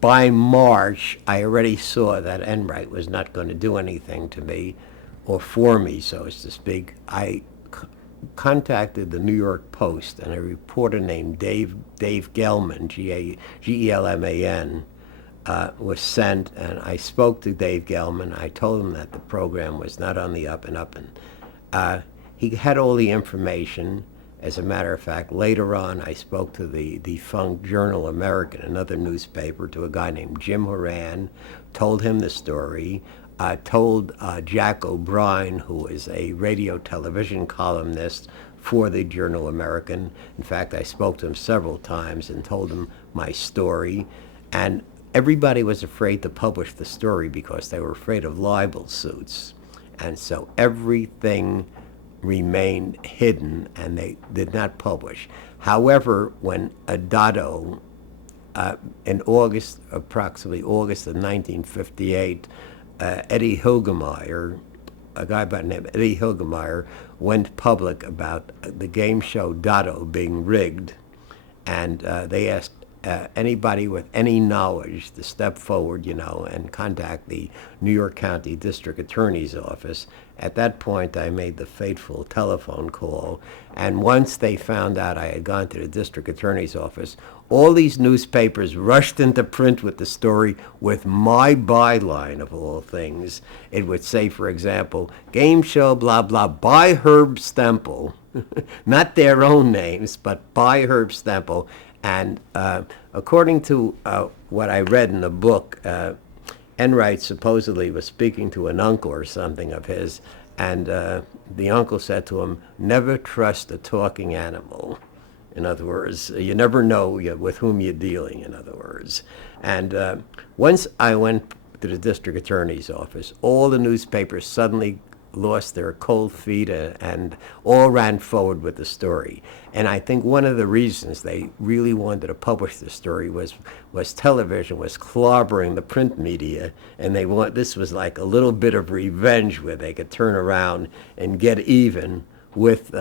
By March, I already saw that Enright was not going to do anything to me or for me, so as to speak. I contacted the New York Post, and a reporter named Dave Gelman, Gelman, was sent, and I spoke to Dave Gelman. I told him that the program was not on the up and up, and he had all the information. As a matter of fact, later on, I spoke to the defunct Journal American, another newspaper, to a guy named Jim Horan, told him the story, told Jack O'Brien, who is a radio television columnist for the Journal American. In fact, I spoke to him several times and told him my story. And everybody was afraid to publish the story because they were afraid of libel suits. And so everything remained hidden, and they did not publish. However, when Adado, in August, approximately August of 1958, Eddie Hilgemeyer, a guy by the name of Eddie Hilgemeyer, went public about the game show Dado being rigged, and they asked anybody with any knowledge to step forward, and contact the New York County District Attorney's Office. At that point, I made the fateful telephone call, and once they found out I had gone to the District Attorney's Office, all these newspapers rushed into print with the story with my byline, of all things. It would say, for example, game show blah blah by Herb Stempel, not their own names, but by Herb Stempel. And according to what I read in the book, Enright supposedly was speaking to an uncle or something of his, and the uncle said to him, "Never trust a talking animal." In other words, you never know with whom you're dealing, in other words. And once I went to the district attorney's office, all the newspapers suddenly lost their cold feet and all ran forward with the story. And I think one of the reasons they really wanted to publish the story was television was clobbering the print media, and this was like a little bit of revenge where they could turn around and get even with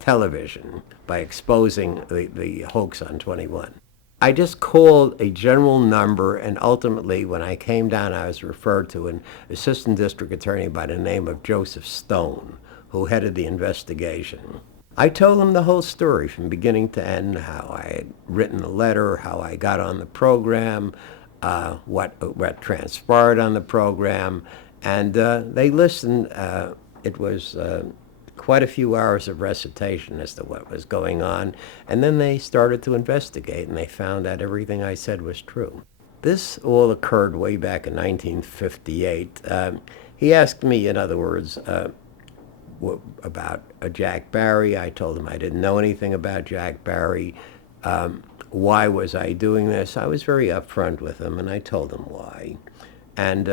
television by exposing the hoax on 21. I just called a general number, and ultimately, when I came down, I was referred to an assistant district attorney by the name of Joseph Stone, who headed the investigation. I told him the whole story from beginning to end, how I had written a letter, how I got on the program, what transpired on the program, and they listened. It was quite a few hours of recitation as to what was going on, and then they started to investigate, and they found out everything I said was true. This all occurred way back in 1958. He asked me, in other words, about Jack Barry. I told him I didn't know anything about Jack Barry. Why was I doing this? I was very upfront with him, and I told him why. And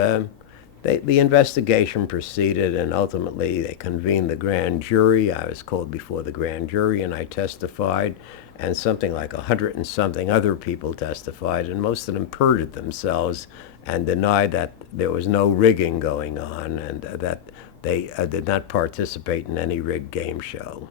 the investigation proceeded, and ultimately they convened the grand jury. I was called before the grand jury, and I testified, and something like 100 and something other people testified, and most of them perjured themselves and denied that there was no rigging going on, and that they did not participate in any rigged game show.